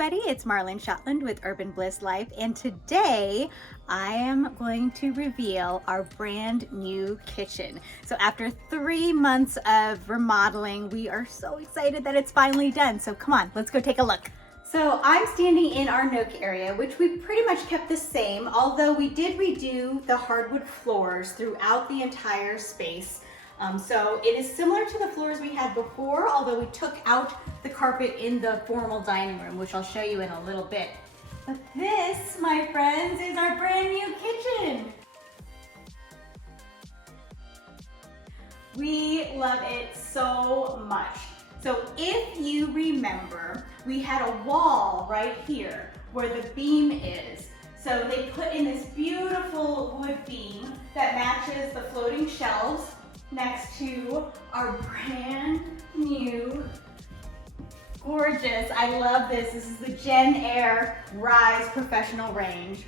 everybody, it's Marlene Shotland with Urban Bliss Life, and today I am going to reveal our brand new kitchen. So after 3 months of remodeling, we are so excited that it's finally done. So come on, let's go take a look. So I'm standing in our nook area, which we pretty much kept the same, although we did redo the hardwood floors throughout the entire space. So it is similar to the floors we had before, although we took out the carpet in the formal dining room, which I'll show you in a little bit. But this, my friends, is our brand new kitchen. We love it so much. So if you remember, we had a wall right here where the beam is. So they put in this beautiful wood beam that matches the floating shelves next to our brand new, gorgeous, I love this. This is the Gen Air Rise Professional Range.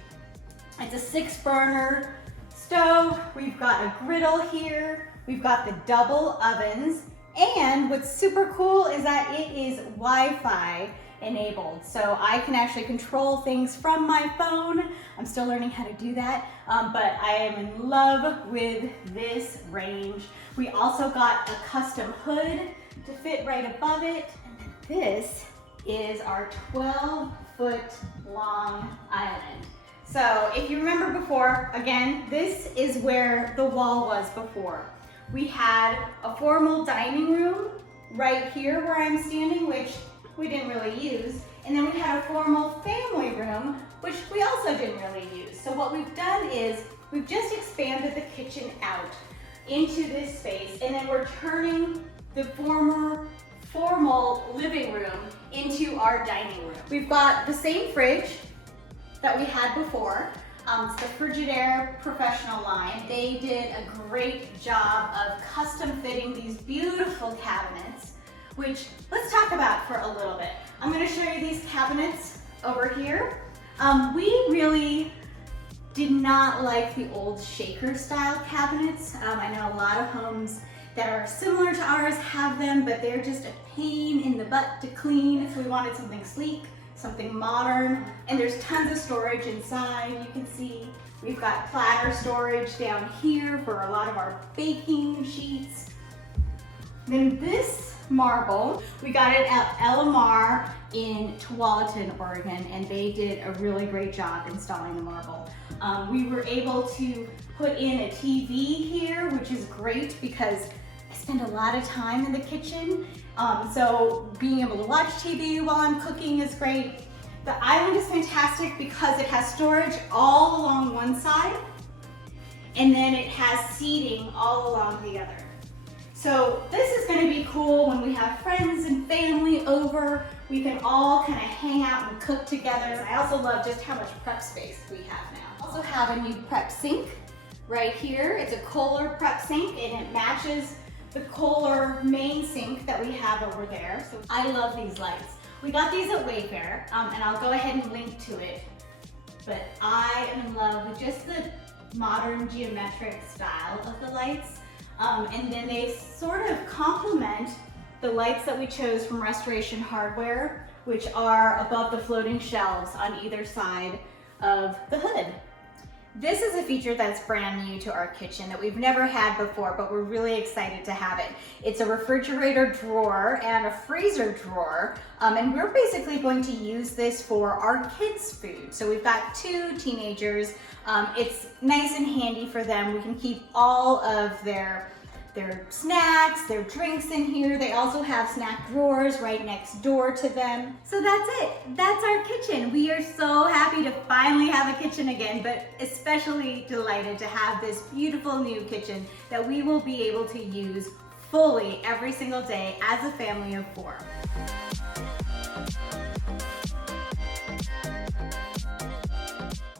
It's a 6-burner stove. We've got a griddle here. We've got the double ovens. And what's super cool is that it is Wi-Fi enabled. So I can actually control things from my phone. I'm still learning how to do that, but I am in love with this range. We also got a custom hood to fit right above it. And then this is our 12-foot long island. So if you remember before, again, this is where the wall was before. We had a formal dining room right here where I'm standing, which we didn't really use. And then we had a formal family room, which we also didn't really use. So what we've done is we've just expanded the kitchen out into this space, and then we're turning the formal living room into our dining room. We've got the same fridge that we had before. It's the Frigidaire Professional line. They did a great job of custom fitting these beautiful cabinets, which let's talk about for a little bit. I'm going to show you these cabinets over here. We really did not like the old shaker style cabinets. I know a lot of homes that are similar to ours have them, but they're just a pain in the butt to clean. So we wanted something sleek, something modern, and there's tons of storage inside. You can see we've got platter storage down here for a lot of our baking sheets. Then this marble, we got it at Elemar in Tualatin, Oregon, and they did a really great job installing the marble. We were able to put in a TV here, which is great because I spend a lot of time in the kitchen. So being able to watch TV while I'm cooking is great. The island is fantastic because it has storage all along one side, and then it has seating all along the other. So this is going to be cool when we have friends and family over. We can all kind of hang out and cook together. I also love just how much prep space we have now. Also have a new prep sink right here. It's a Kohler prep sink, and it matches the Kohler main sink that we have over there. So I love these lights. We got these at Wayfair, and I'll go ahead and link to it. But I am in love with just the modern geometric style of the lights. And then they sort of complement the lights that we chose from Restoration Hardware, which are above the floating shelves on either side of the hood. This is a feature that's brand new to our kitchen that we've never had before, but we're really excited to have it. It's a refrigerator drawer and a freezer drawer, and we're basically going to use this for our kids' food. So we've got 2 teenagers. It's nice and handy for them. We can keep all of their snacks, their drinks in here. They also have snack drawers right next door to them. So that's it. That's our kitchen. We are so happy to finally have a kitchen again, but especially delighted to have this beautiful new kitchen that we will be able to use fully every single day as a family of 4.